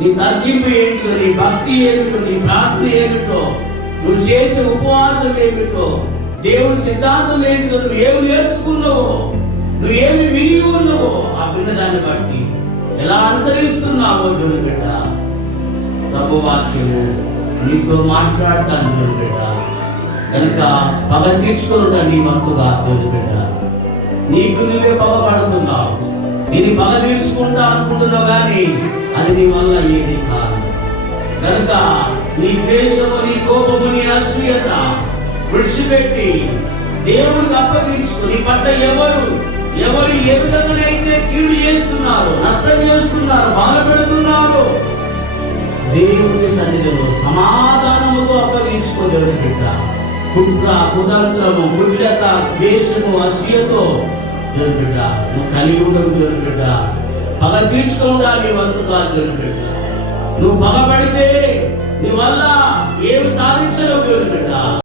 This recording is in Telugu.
నీ తగ్గింపు ఏమిటో, నీ భక్తి ఏమిటో, నీ ప్రార్థన ఏమిటో, నువ్వు చేసే ఉపవాసం ఏమిటో, దేవుడి సిద్ధాంతం ఏమిటో, నువ్వు ఏమి నేర్చుకున్నావో, నువ్వు ఏమి విని ఉన్నావో ఆ విన్నదాన్ని బట్టి ఎలా అనుసరిస్తున్నావో దేవుని బిడ్డ, ప్రభు వాక్యము నీతో మాట్లాడతాను దేవుని బిడ్డ. కనుక పగ తీర్చుకోవడం నీ వంతుగా దేవుని బిడ్డ. నీకు నువ్వే పగపడుతున్నావు, నేను పగ తీర్చుకుంటా అనుకుంటున్నావు కానీ అది నీ వల్ల ఏది కాదు. కనుక నీ ద్వేషము, నీ కోపము, నీ అసూయత విడిచిపెట్టి దేవునికి అప్పగించుకో. నీ పట్ల ఎవరు ఏ విధంగానైతే కీడు చేస్తున్నారు, నష్టం చేస్తున్నారు, బాధ పెడుతున్నారు, దేవుని సన్నిధిలో సమాధానముతో అప్పగించుకో దేవుని బిడ్డ. కుట్ర, కుతంత్రము, కుట్రత, ద్వేషము, అసూయతో దేవుని బిడ్డ నువ్వు కలిగి ఉండవు దేవుని బిడ్డ. పగ తీర్చుకోవడా నీ వంతు కాదు దేవుని బిడ్డ. నువ్వు పగబడితే నీ వల్ల